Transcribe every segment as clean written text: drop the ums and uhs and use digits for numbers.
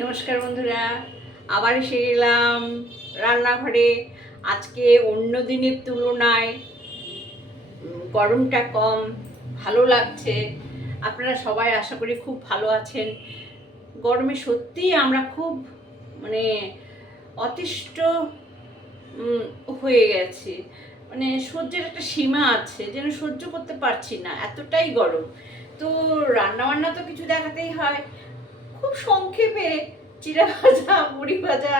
নমস্কার বন্ধুরা, আবার এসে গেলাম রান্নাঘরে। আজকে অন্য দিনের তুলনায় গরমটা কম, ভালো লাগছে। আপনারা সবাই আশা করি খুব ভালো আছেন। গরমে সত্যিই আমরা খুব মানে অতিষ্ঠ হয়ে গেছি। মানে সহ্যের একটা সীমা আছে, যেন সহ্য করতে পারছি না, এতটাই গরম। তো রান্না বান্না তো কিছু দেখাতেই হয়। খুব সংক্ষেপে চিড়া ভাজা, মুড়ি ভাজা,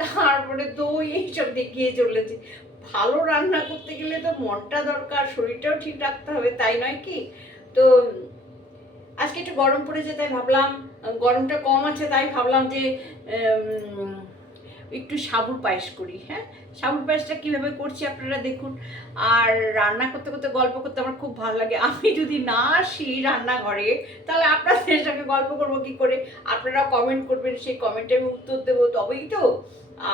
তারপরে দই এইসব দেখিয়ে চলেছে। ভালো রান্না করতে গেলে তো মনটা দরকার, শরীরটাও ঠিক রাখতে হবে, তাই নয় কি? তো আজকে একটু গরম পড়েছে, তাই ভাবলাম, গরমটা কম আছে তাই ভাবলাম যে একটু সাবুর পায়েস করি। হ্যাঁ, সাবুর পায়েসটা কীভাবে করছি আপনারা দেখুন। আর রান্না করতে করতে গল্প করতে আমার খুব ভালো লাগে। আমি যদি না আসি রান্নাঘরে, তাহলে আপনাদের সঙ্গে গল্প করবো কী করে? আপনারা কমেন্ট করবেন, সেই কমেন্টে আমি উত্তর দেবো, তবেই তো।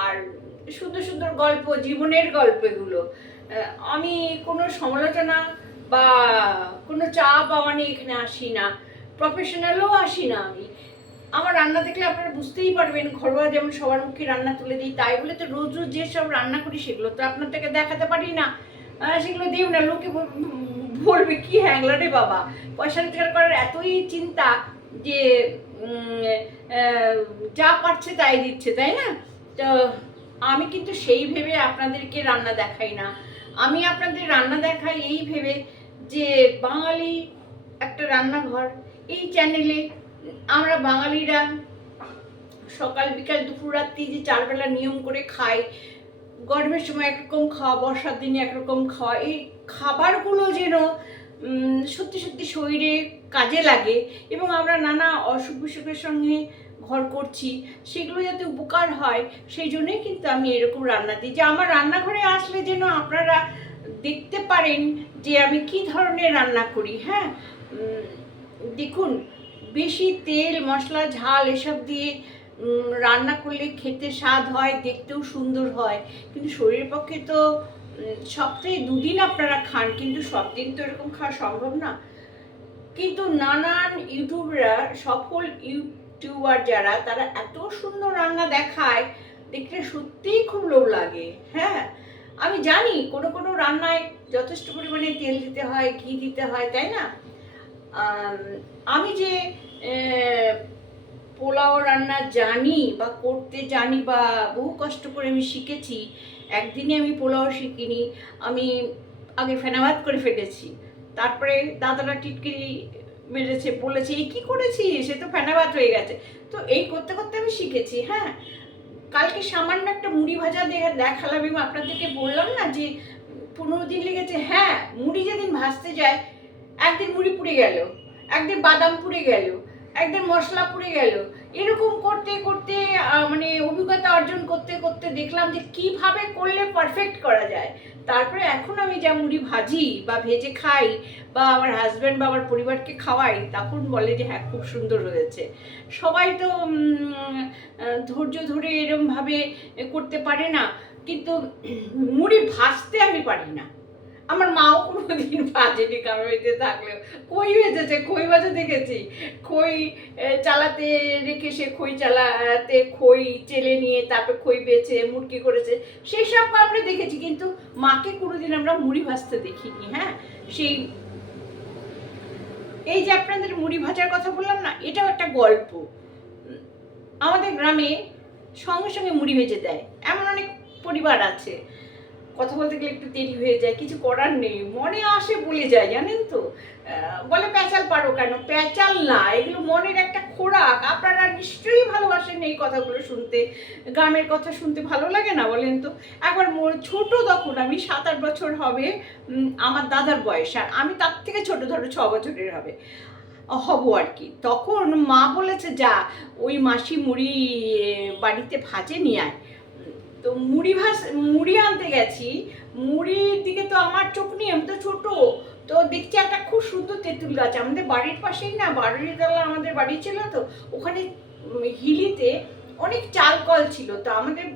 আর সুন্দর সুন্দর গল্প, জীবনের গল্প এগুলো। আমি কোনো সমালোচনা বা কোনো চা পাওয়া নিয়ে এখানে আসি না, প্রফেশনালও আসি না। আমি আমার রান্না দেখলে আপনারা বুঝতেই পারবেন, ঘরোয়া যেমন সবার মুখে রান্না তুলে দিই, তাই বলে তো রোজ রোজ যেসব রান্না করি সেগুলো তো আপনাদেরকে দেখাতে পারি না। সেগুলো দিও না, লোকে বলবে কি হ্যাংলা রে বাবা, পয়সা রোজগার করার এতই চিন্তা যে যা পারছে তাই দিচ্ছে, তাই না? তো আমি কিন্তু সেই ভেবে আপনাদেরকে রান্না দেখাই না। আমি আপনাদের রান্না দেখাই এই ভেবে যে বাঙালি একটা রান্নাঘর, এই চ্যানেলে আমরা বাঙালিরা সকাল বিকাল দুপুর রাত্রি যে চারবেলা নিয়ম করে খাই। গরমের সময় একরকম খাওয়া, বর্ষার দিনে একরকম খাওয়া, এই খাবারগুলো যেন সত্যি সত্যি শরীরে কাজে লাগে এবং আমরা নানা অসুখ বিসুখের সঙ্গে ঘর করছি, সেগুলো যাতে উপকার হয়, সেই জন্যই কিন্তু আমি এরকম রান্না দিই, যে আমার রান্নাঘরে আসলে যেন আপনারা দেখতে পারেন যে আমি কি ধরনের রান্না করি। হ্যাঁ, দেখুন, বেশি তেল মশলা ঝাল এসব দিয়ে রান্না করলে খেতে স্বাদ হয়, দেখতেও সুন্দর হয়, কিন্তু শরীরের পক্ষে তো সপ্তাহে দুদিন আপনারা খান, কিন্তু সব দিন তো এরকম খাওয়া সম্ভব না। কিন্তু নানান ইউটিউবরা, সফল ইউটিউবার যারা, তারা এত সুন্দর রান্না দেখায়, দেখলে সত্যিই খুব লোভ লাগে। হ্যাঁ, আমি জানি কোনো কোনো রান্নায় যথেষ্ট পরিমাণে তেল দিতে হয়, ঘি দিতে হয়, তাই না? আমি যে পোলাও রান্না জানি বা করতে জানি বা বহু কষ্ট করে আমি শিখেছি, একদিনে আমি পোলাও শিখিনি। আমি আগে ফেনাভাত করে ফেলেছি, তারপরে দাদারা টিটকিরি মেরেছে, বলেছে এই কী করেছি, সে তো ফেনাভাত হয়ে গেছে। তো এই করতে করতে আমি শিখেছি। হ্যাঁ, কালকে সামান্য একটা মুড়ি ভাজা দেখালাম, আমি আপনাদেরকে বললাম না যে 15 দিন লেগেছে। হ্যাঁ, মুড়ি যেদিন ভাজতে যায়, একদিন মুড়ি পুড়ে গেল, একদিন বাদাম পুড়ে গেল, একদিন মশলা পুড়ে গেল। এরকম করতে করতে মানে অভিজ্ঞতা অর্জন করতে করতে দেখলাম যে কিভাবে করলে পারফেক্ট করা যায়। তারপরে এখন আমি যা মুড়ি ভাজি বা ভেজে খাই, বা আমার হাজব্যান্ড বা আমার পরিবারকে খাওয়াই, তখন বলে যে হ্যাঁ, খুব সুন্দর হয়েছে। সবাই তো ধৈর্য ধরে এরমভাবে করতে পারে না, কিন্তু মুড়ি ভাজতে আমি পারি না। আমার মাও কোনোদিন ভাজেনি কারোর বাড়িতে থাকলেও। খই ভেজেছে, খই ভাজা দেখেছি। খই চালাতে রেখে সে খই চালাতে খই চেলে নিয়ে তারপর খই বেছে মুটকি করেছে, সেই সব আমরা দেখেছি, কিন্তু মাকে কোনোদিন আমরা মুড়ি ভাজতে দেখিনি। হ্যাঁ, সেই এই যে আপনাদের মুড়ি ভাজার কথা বললাম না, এটাও একটা গল্প। আমাদের গ্রামে সঙ্গে সঙ্গে মুড়ি ভেজে দেয়, এমন অনেক পরিবার আছে। কথা বলতে গেলে একটু দেরি হয়ে যায়, কিছু করার নেই, মনে আসে বলে যায়, জানেন তো। বলে প্যাচাল পারো কেন? প্যাচাল না, এগুলো মনের একটা খোরাক। আপনারা নিশ্চয়ই ভালোবাসেন এই কথাগুলো শুনতে। গ্রামের কথা শুনতে ভালো লাগে না বলেন তো? একবার ছোট, তখন আমি 7-8 বছর হবে আমার দাদার বয়স, আর আমি তার থেকে ছোট, ধরো 6 বছরের হব আর কি। তখন মা বলেছে যা, ওই মাসি মুড়ি বাড়িতে ভাজে নিয়ে আয়। তো মুড়ি আনতে গেছি, মুড়ির দিকে তো আমার চোখ নেই, আমি তো ছোট। তো দেখছি একটা খুব সুন্দর তেঁতুল গাছ আমাদের বাড়ির পাশেই, না বাড়িতলা আমাদের বাড়ি ছিল, তো ওখানে হিলিতে অনেক চাল কল ছিল। তো আমাদের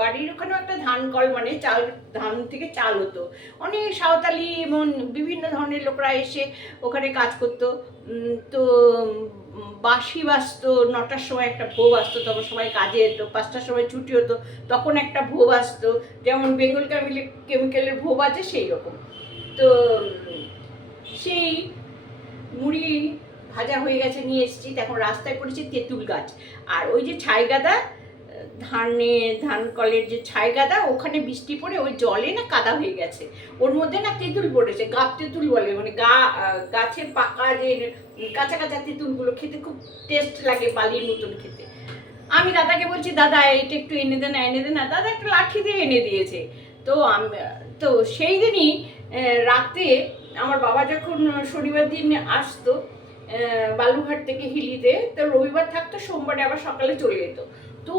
বাড়ির ওখানেও একটা ধান কল, মানে ধান থেকে চাল হতো। অনেক সাঁওতালি এবং বিভিন্ন ধরনের লোকরা এসে ওখানে কাজ করতো। তো বাঁশি বাজতো, 9টার সময় একটা ভোগ আসতো, তখন সবাই কাজে যেত, 5টার সময় ছুটি হতো, তখন একটা ভোগ আসতো, যেমন বেঙ্গল কেমিক্যালের ভোগ আছে সেই রকম। তো সেই মুড়ি ভাজা হয়ে গেছে, নিয়ে এসেছি। এখন রাস্তায় করেছি তেঁতুল গাছ, আর ওই যে ছাই গাদা, ধান কলের যে ছাই গাদা, ওখানে বৃষ্টি পড়ে ওই জলে না কাদা হয়ে গেছে, ওর মধ্যে না তেঁতুল পড়েছে, গাব তেঁতুল বলে, মানে গাছের পাকা যে কাঁচা কাঁচা তেঁতুলগুলো খেতে খুব টেস্ট লাগে, বালির মতন খেতে। আমি দাদাকে বলছি, দাদা এটা একটু এনে দে না, এনে দে না। দাদা একটা লাঠি দিয়ে এনে দিয়েছে। তো তো সেই দিনই রাতে আমার বাবা যখন শনিবার দিন আসতো বালুঘাট থেকে হিলিতে, তো রবিবার থাকতো, সোমবারে আবার সকালে চলে যেত। তো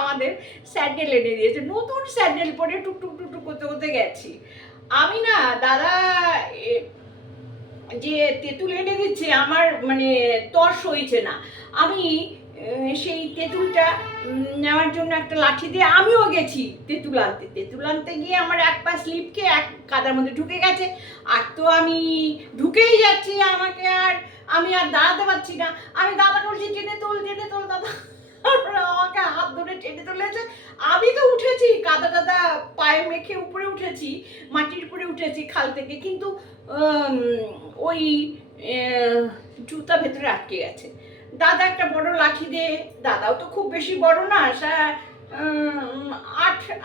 আমাদের স্যান্ডেল এনে দিয়েছে, নতুন স্যান্ডেল পরে টুকটুক টুকটুক করতে করতে গেছি। আমি না দাদা যে তেঁতুল এনে দিচ্ছে, আমার মানে তর সইছে না। আমি সেই তেঁতুলটা নেওয়ার জন্য একটা লাঠি দিয়ে আমিও গেছি তেঁতুল আনতে গিয়ে আমার এক পা স্লিপকে এক কাদার মধ্যে ঢুকে গেছে। আর তো আমি ঢুকেই যাচ্ছি, আমি আর দাঁড়াতে পারছি না। আমি দাদাকে বলছি, টেনে তোল দাদা, আমাকে হাত ধরে টেনে তুলেছে। আমি তো উঠেছি, কাদা টাদা পায়ে মেখে উপরে উঠেছি, মাটির উপরে উঠেছি খাল থেকে, কিন্তু ওই জুতা ভেতরে আটকে গেছে। দাদা একটা বড় লাঠি দিয়ে, দাদাও তো খুব বেশি বড় না,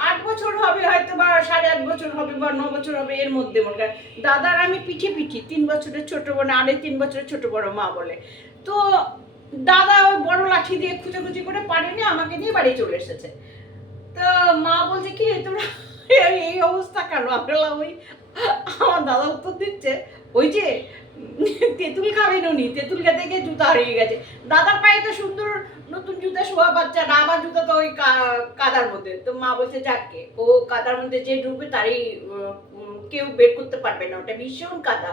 8 বছর হবে হয়তো, বা 8.5 বছর হবে, বা 9 বছর হবে, এর মধ্যে মনে হয়। দাদার আমি পিঠি 3 বছরের ছোট বোন, 3.5 বছরের ছোট বড় মা বলে। তো দাদা ওই বড় লাঠি দিয়ে খুঁজে করে পারেনি, আমাকে নিয়ে বাড়ি চলে এসেছে। তো মা বলছে, কি তোমরা এই অবস্থা কেন? ওই আমার দাদা উত্তর দিচ্ছে, ওই যে তেঁতুল খাবেন উনি, তেঁতুল খেতে গিয়ে জুতা হারিয়ে গেছে। দাদার পায়ে তো সুন্দর নতুন জুতা শোয়া বাচ্চা না, আমার জুতা তো ওই কাদার মধ্যে। তো মা বলছে, যাকে ও কাদার মধ্যে যে ঢুকবে তারই কেউ বের করতে পারবে না, ওটা ভীষণ কাদা,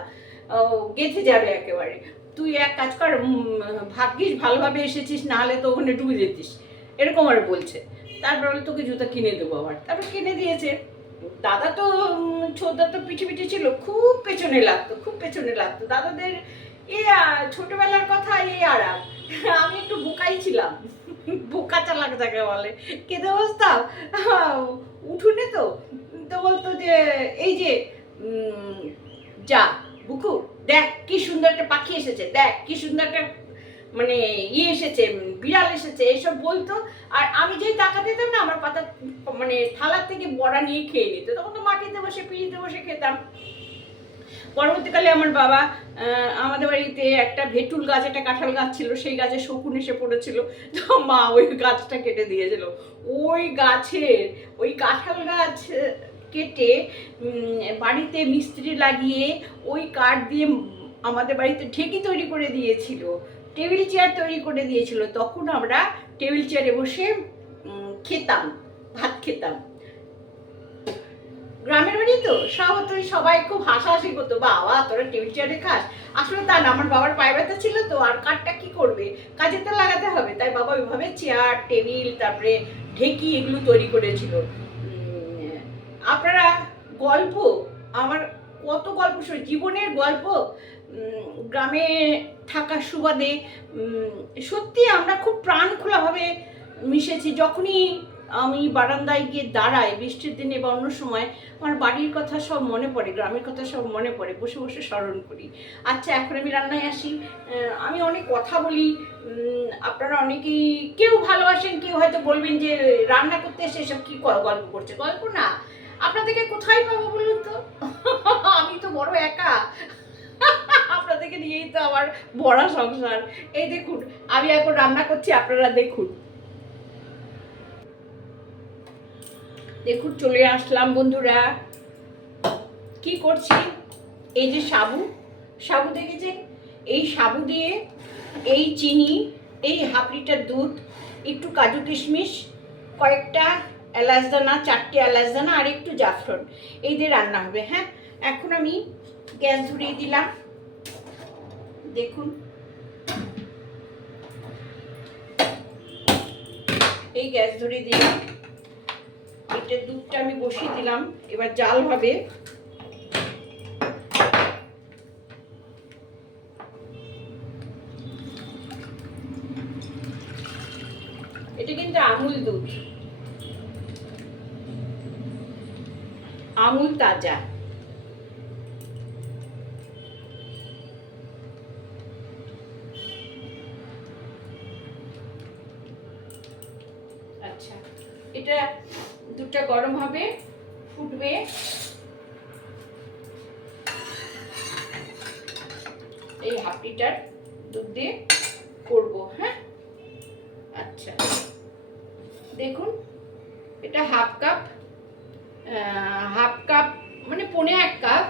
গেঁথে যাবে একেবারে। তুই এক কাজ কর, ভাগ্যিস ভালোভাবে এসেছিস, না হলে তো ওখানে ডুবে যেতিস, এরকম আর বলছে। তারপর তোকে জুতা কিনে দেবো আবার, তারপর কিনে দিয়েছে। দাদা তো ছোটদা তো পিঠে ছিল, খুব পেছনে লাগতো দাদাদের। ছোটবেলার কথা আর আমি একটু বোকাই ছিলাম, বোকা চালাক যাকে বলে। কেঁদে বসতাম উঠুনে, তো বলতো যে, এই যে যা বুকু, দেখ কি সুন্দর একটা পাখি এসেছে, দেখ কি সুন্দর একটা মানে এসেছে, বিড়াল এসেছে, এসব বলতো। আর আমি যেই টাকা দিতাম না, আমার পাতা মানে থালার থেকে বড়া নিয়ে খেয়ে নিত। তখন তো মাটিতে বসে পিড়িতে বসে খেতাম। পরবর্তীকালে আমার বাবা, আমাদের বাড়িতে একটা ভেটুল গাছ, একটা কাঁঠাল গাছ ছিল, সেই গাছে শকুন এসে পড়েছিল, তো মা ওই গাছটা কেটে দিয়েছিল। ওই গাছের ওই কাঁঠাল গাছ কেটে বাড়িতে মিস্ত্রি লাগিয়ে ওই কাঠ দিয়ে আমাদের বাড়িতে ঢেকি তৈরি করে দিয়েছিল, টেবিল চেয়ার তৈরি করে দিয়েছিল। তখন আমরা টেবিল চেয়ারে বসে খেতাম, ভাত খেতাম। গ্রামের বাড়ি তো সবাই খুব হাসাহাসি করতো, বাবা তোরা টেবিল চেয়ারে খাস। আসলে তা না, আমার বাবার পায়ে ব্যথা ছিল তো, আর কাঠটা কি করবে, কাজে তো লাগাতে হবে, তাই বাবা ওইভাবে চেয়ার টেবিল তারপরে ঢেকি এগুলো তৈরি করেছিল। আপনারা গল্প, আমার কত গল্প শুনে, জীবনের গল্প, গ্রামে থাকার সুবাদে সত্যি আমরা খুব প্রাণ খোলাভাবে মিশেছি। যখনই আমি বারান্দায় গিয়ে দাঁড়াই বৃষ্টির দিনে বা অন্য সময়, আমার বাড়ির কথা সব মনে পড়ে, গ্রামের কথা সব মনে পড়ে, বসে বসে স্মরণ করি। আচ্ছা, এখন আমি রান্নায় আসি। আমি অনেক কথা বলি, আপনারা অনেকেই কেউ ভালোবাসেন, কেউ হয়তো বলবেন যে রান্না করতে এসে এসব কি গল্প করছে। গল্প না, আপনাদেরকে কোথায় পাবো বলুন তো? আমি তো বড় একা, আপনাদেরকে নিয়েই তো আমার বড় সংসার। এই দেখুন, আমি এখন রান্না করছি, আপনারা দেখুন। চলে আসলাম বন্ধুরা, কি করছি। এই যে সাবু দেখেছেন, এই সাবু দিয়ে, এই চিনি, এই হাফ লিটার দুধ, একটু কাজু কিশমিশ, কয়েকটা এলাচ দানা, 4টে এলাচ দানা, আর একটু জাফরান, এই দিয়ে রান্না হবে। হ্যাঁ, এখন আমি গ্যাস ধরিয়ে দিলাম, দেখুন এই গ্যাস ধরিয়ে দিলাম। এটা দুধটা আমি বসিয়ে দিলাম, এবার জাল হবে। কিন্তু আমুল দুধ, আমুল তাজা। আচ্ছা, এটা দুধটা গরম হবে, ফুটবে। এই হাফ লিটার দুধ দিয়ে করবো। হ্যাঁ, আচ্ছা দেখুন, এটা হাফ কাপ মানে 1.25 কাপ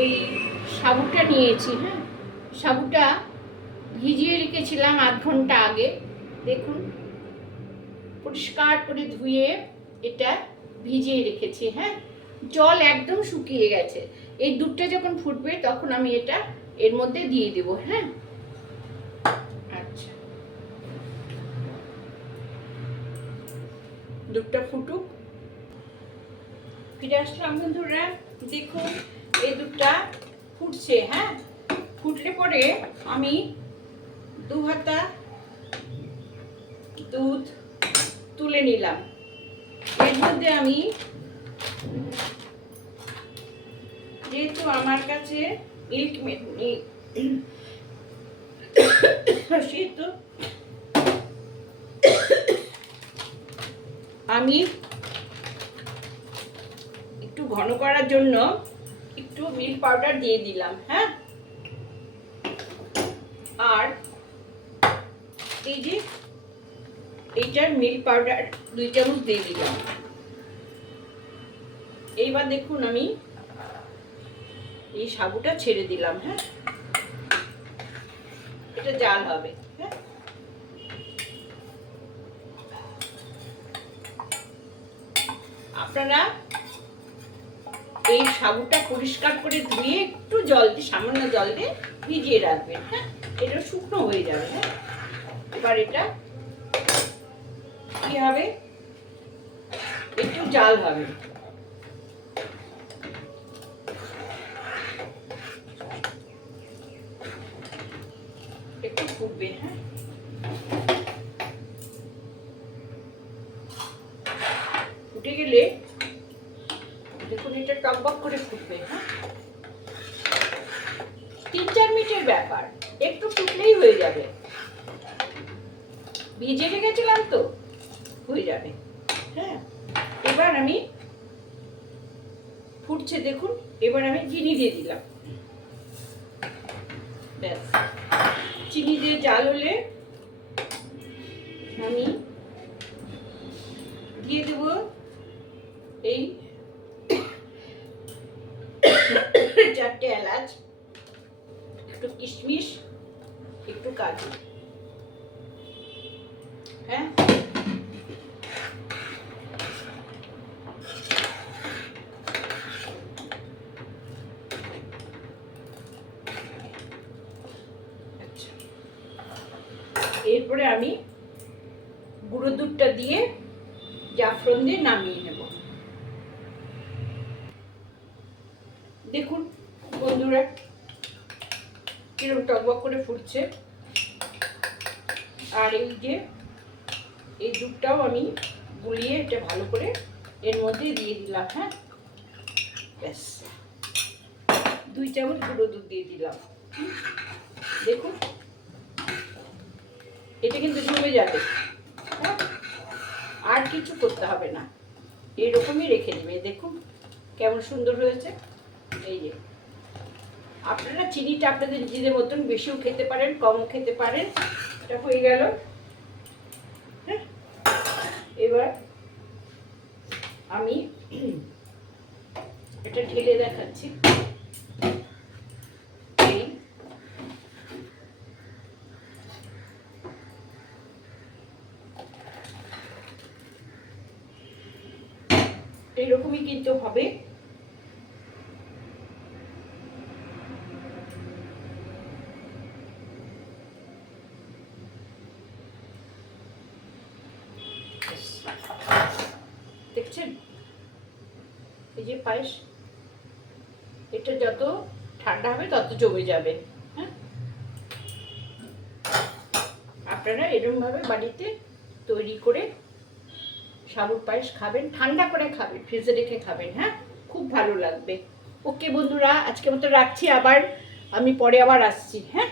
এই সাবুটা নিয়েছি। হ্যাঁ, সাবুটা ভিজিয়ে রেখেছিলাম আধ ঘন্টা আগে। দেখুন, পরিষ্কার করে ধুয়ে এটা ভিজিয়ে রেখেছি। হ্যাঁ, জল একদম শুকিয়ে গেছে। এই দুধটা যখন ফুটবে তখন আমি এটা এর মধ্যে দিয়ে দেব। হ্যাঁ, আচ্ছা, দুধটা ফুটুক। ফিরে আসলাম বন্ধুরা। দেখুন, এই দুধটা ফুটছে। হ্যাঁ, ফুটলে পরে আমি 2 হাতা দুধ তুলে নিলাম। এর মধ্যে আমি, যেহেতু আমার কাছে মিল্ক মেড নেই, সেহেতু আমি একটু ঘন করার জন্য একটু মিল্ক পাউডার দিয়ে দিলাম। হ্যাঁ, আর এই যে এইটার মিল্ক পাউডার 2 চামচ দিয়ে দিলাম। এইবার দেখুন, আমি এই সাবুটা ছেড়ে দিলাম। হ্যাঁ, এটা জাল হবে। হ্যাঁ, আপনারা এই সাবুটা পরিষ্কার করে ধুয়ে একটু জল দিয়ে, সামান্য জল দিয়ে ভিজিয়ে রাখবেন। হ্যাঁ, এটা শুকনো হয়ে যাবে। হ্যাঁ, এবার এটা কি হবে, একটু জাল হবে। একটু ফুটবে। হ্যাঁ, ফুটে গেলে দেখুন, এটা টকবক করে ফুটবে। হ্যাঁ, 3-4 মিনিটের ব্যাপার, একটু ফুটলেই হয়ে যাবে। ভিজে রেখেছিলাম তো, হয়ে যাবে। হ্যাঁ, এবার আমি, ফুটছে দেখুন, এবার আমি চিনি দিয়ে দিলাম। ব্যাস, চিনি দিয়ে জাল হলে আমি দিয়ে দেব এই 4টে এলাচ, একটু কিশমিশ, একটু কাজু। হ্যাঁ, আচ্ছা, এরপরে আমি গুঁড়ো দুধটা দিয়ে জাফরান দিয়ে নামিয়ে নেব। দেখুন বন্ধুরা, কিরকম টকবক করে ফুটছে। আর এই যে এই দুধটাও আমি গুলিয়ে এটা ভালো করে এর মধ্যে দিয়ে দিলাম। হ্যাঁ, ব্যাস, 2 চামচ গুঁড়ো দুধ দিয়ে দিলাম। দেখুন, এটা কিন্তু জমে যাবে। হ্যাঁ, আর কিছু করতে হবে না, এরকমই রেখে দেবে। দেখুন কেমন সুন্দর হয়েছে। এই যে, আপনারা চিনিটা আপনাদের নিজেদের মতন বেশিও খেতে পারেন, কমও খেতে পারেন। এটা হয়ে গেল। হ্যাঁ, এবার আমি এটা ঢেলে দেখাচ্ছি। এইরকমই কিন্তু হবে। দেখছেন, এই যে পায়েস, এটা যত ঠান্ডা হবে তত জমে যাবে। হ্যাঁ, আপনারা এরকমভাবে বাড়িতে তৈরি করে সাবুর পায়েস খাবেন, ঠান্ডা করে খাবেন, ফ্রিজে রেখে খাবেন, হ্যাঁ, খুব ভালো লাগবে। ওকে বন্ধুরা, আজকের মতো রাখছি, আবার আমি পরে আবার আসছি, হ্যাঁ।